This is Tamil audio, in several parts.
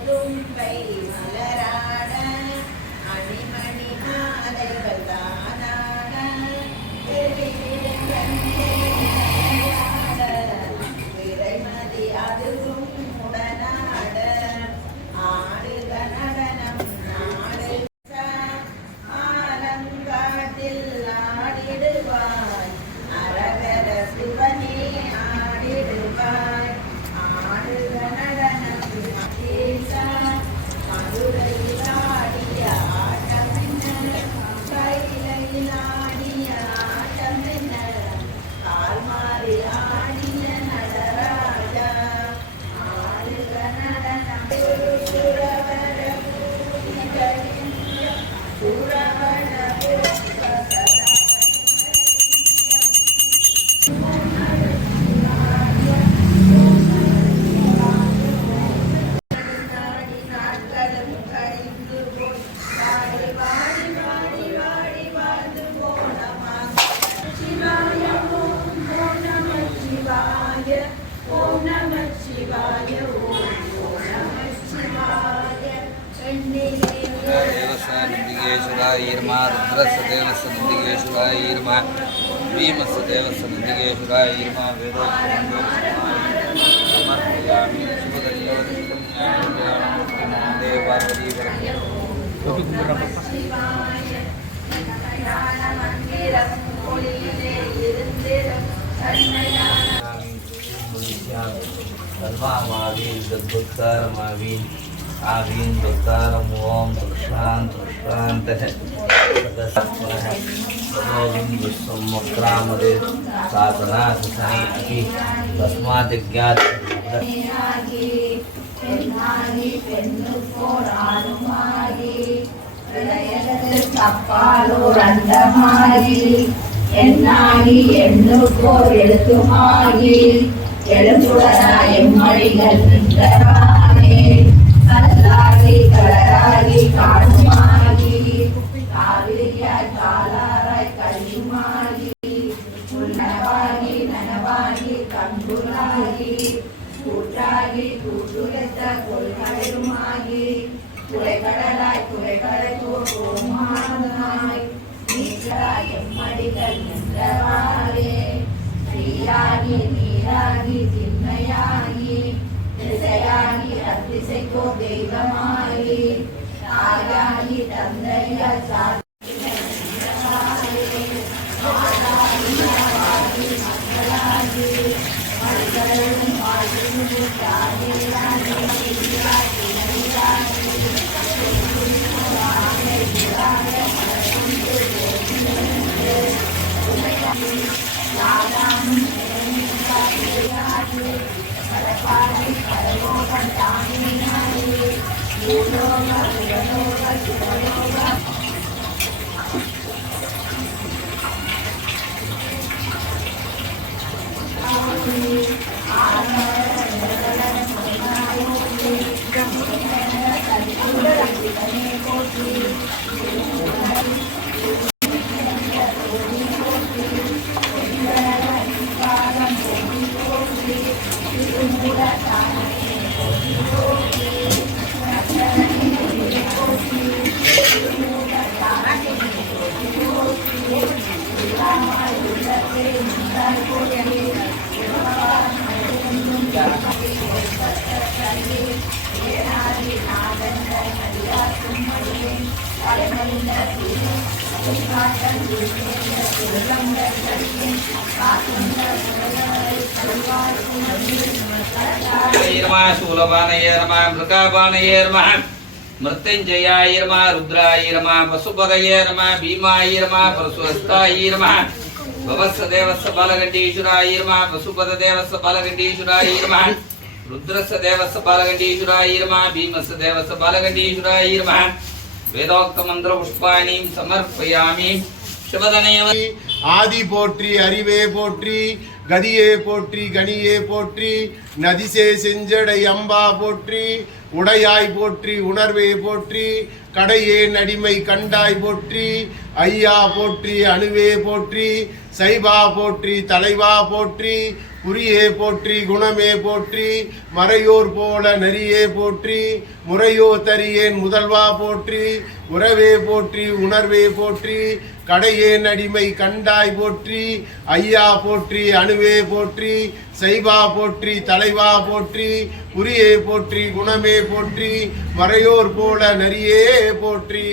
தும்பை மலராட அணிமணி மாலைகள் தானாட விரைமதி அதுவும் உடனாட ஆடுக நடனம் நாடு ஆலங்காட்டில் ஆடிடுவாய் அரகர சிவனே ஆடிடுவாய் ஆடுக நடனம் மதுரையில் ஆடிய ஆட்டம் என்ன கையிலையில் ஆடிய ஆட்டம் என்ன கால் மாறி ஆடிய நடராஜா ஆடுக நடனம் சுரவர பூரிகளின் சுரவர ருத்ரஸ்தேவஸ்திகேஸ்வராயர்மா பீமஸ்தேவஸ்திகேஸ்வராயர்மா வேதோத்மர்ப்பயாமி சுபதல்யோதமாவீன் आवीन भक्तारम ओम शांत शांत है विश्वक्रामदे साधना सनी तस्मात् ज्ञात என்னாகி எண்ணுக்கோர் எழுத்துமாகி எழுந்துடனாய் எம்மொழிகள் நின்றவானே கல்லாகி கடலாகி காடுமாகி காவிரியாய் காலாராய் கல்லுமாகி நனவாகி நனவாகி கண்புலாகி கூட்டாகி கூட்டுரைத்த கொள்கடலுமாகி குறைகடலாய் குறைகடலோர் கோமானாய் நீராய் எம்மடிகள் நின்றவாறே நீராகி நீராகி திண்மையாகி திசையாகி அத்திசைக்கோ தெய்வமாகி தாயாகி தந்தையா शूलपानयर्मा मृकापानयर्मा मृत्युंजयायर्मा रुद्रायर्मा पशुपदयर्मा भीमायर्मा परशुहस्तायर्मा भवस्य देवस्य बालगंडीश्वरायर्मा पशुपद देवस्य बालगंडीश्वरायर्मा रुद्रस्य देवस्य बालगंडीश्वरायर्मा भीमस्य देवस्य बालगंडीश्वरायर्मा वेदोक्त मंत्र पुष्पाणि समर्पयामि शुभदनेव आदि पोट्री अरिवे पोट्री गदिये पोट्री गणिये पोट्री नदिसे செஞ்சடை அம்பா போற்றி உடையாய் போற்றி உணர்வே போற்றி கடையே நடிமை கண்டாய் போற்றி ஐயா போற்றி அணுவே போற்றி சைவா போற்றி தலைவா போற்றி குறியே போற்றி குணமே போற்றி மறையோர் போல நெறியே போற்றி முறையோ தரியேன் முதல்வா போற்றி உறவே போற்றி உணர்வே போற்றி கடையேன் அடிமை கண்டாய் போற்றி ஐயா போற்றி அணுவே போற்றி செய்வா போற்றி தலைவா போற்றி குறியே போற்றி குணமே போற்றி மறையோர் போல நெறியே போற்றி.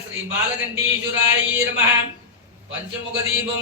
श्री बालगंडीश्वराय नमः पंचमुख दीपं